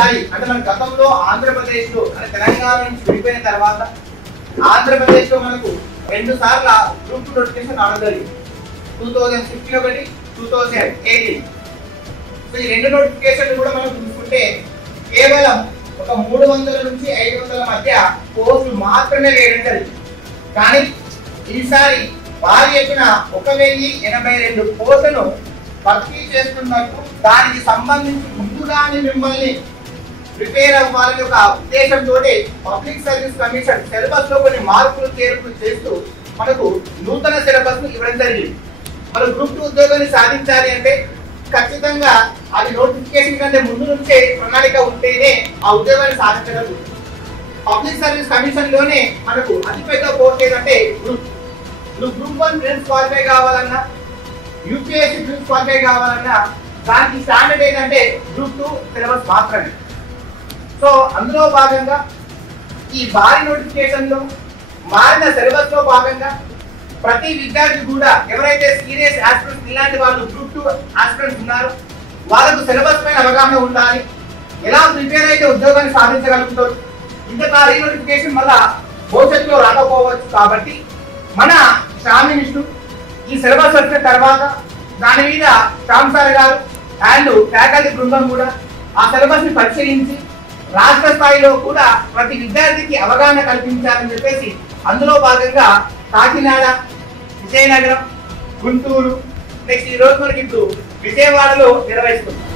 స్థాయి అంటే మన గతంలో ఆంధ్రప్రదేశ్ లో అంటే తెలంగాణ నుంచి విడిపోయిన తర్వాత ఆంధ్రప్రదేశ్ లో మనకు 2 సార్లు గ్రూప్ 2 నోటిఫికేషన్ రావడం జరిగింది. 2016 ఒకటి, 2018. సో ఈ 2 నోటిఫికేషన్లు కూడా మనం చూసుకుంటే కేవలం ఒక 300 నుంచి 500 మధ్య పోస్టులు మాత్రమే వేయడం జరిగింది. కానీ ఈసారి భారీ ఎత్తున 1082 పోస్టులను భర్తీ చేస్తున్నట్టు దానికి సంబంధించి ముందుగానే మిమ్మల్ని ప్రిపేర్ అవ్వాలని ఒక ఉద్దేశంతో పబ్లిక్ సర్వీస్ కమిషన్ సిలబస్ లో కొన్ని మార్పులు చేర్పులు చేస్తూ మనకు నూతన సిలబస్ ను ఇవ్వడం జరిగింది. మన గ్రూప్ 2 ఉద్యోగాన్ని సాధించాలి అంటే ఖచ్చితంగా అది నోటిఫికేషన్ కంటే ముందు నుంచే ప్రణాళిక ఉంటేనే ఆ ఉద్యోగాన్ని సాధించగలరు. పబ్లిక్ సర్వీస్ కమిషన్ లోనే మనకు అతిపెద్ద పోస్ట్ ఏంటంటే గ్రూప్ 1 ప్రిలిమ్స్ క్వాలిఫై కావాలన్నా యూపీఎస్సీ ప్రిలిమ్స్ క్వాలిఫై కావాలన్నా దానికి స్టాండర్డ్ ఏంటంటే గ్రూప్ 2 సిలబస్ మాత్రమే. సో అందులో భాగంగా ఈ భారీ నోటిఫికేషన్ లో మారిన సిలబస్ లో భాగంగా ప్రతి విద్యార్థి కూడా ఎవరైతే సీరియస్ ఆస్పిరెంట్స్ ఇలాంటి వాళ్ళు గ్రూప్ 2 ఆస్పిరెంట్స్ ఉన్నారో వాళ్ళకు సిలబస్ పైన అవగాహన ఉండాలి. ఎలా ప్రిపేర్ అయితే ఉద్యోగాన్ని సాధించగలుగుతారు. ఇంత భారీ నోటిఫికేషన్ వల్ల భవిష్యత్తులో రాకపోవచ్చు కాబట్టి మన శ్యామ్ మినిస్టర్ ఈ సిలబస్ వచ్చిన తర్వాత దాని మీద శ్యామ్ సార్ గారు అండ్ ఫ్యాకల్టీ బృందం కూడా ఆ సిలబస్ ని పరిశీలించి రాష్ట్ర స్థాయిలో కూడా ప్రతి విద్యార్థికి అవగాహన కల్పించాలని చెప్పేసి అందులో భాగంగా కాకినాడ, విజయనగరం, గుంటూరు నెక్స్ట్ ఈ రోజు మనకి ఇప్పుడు విజయవాడలో నిర్వహిస్తున్నాం.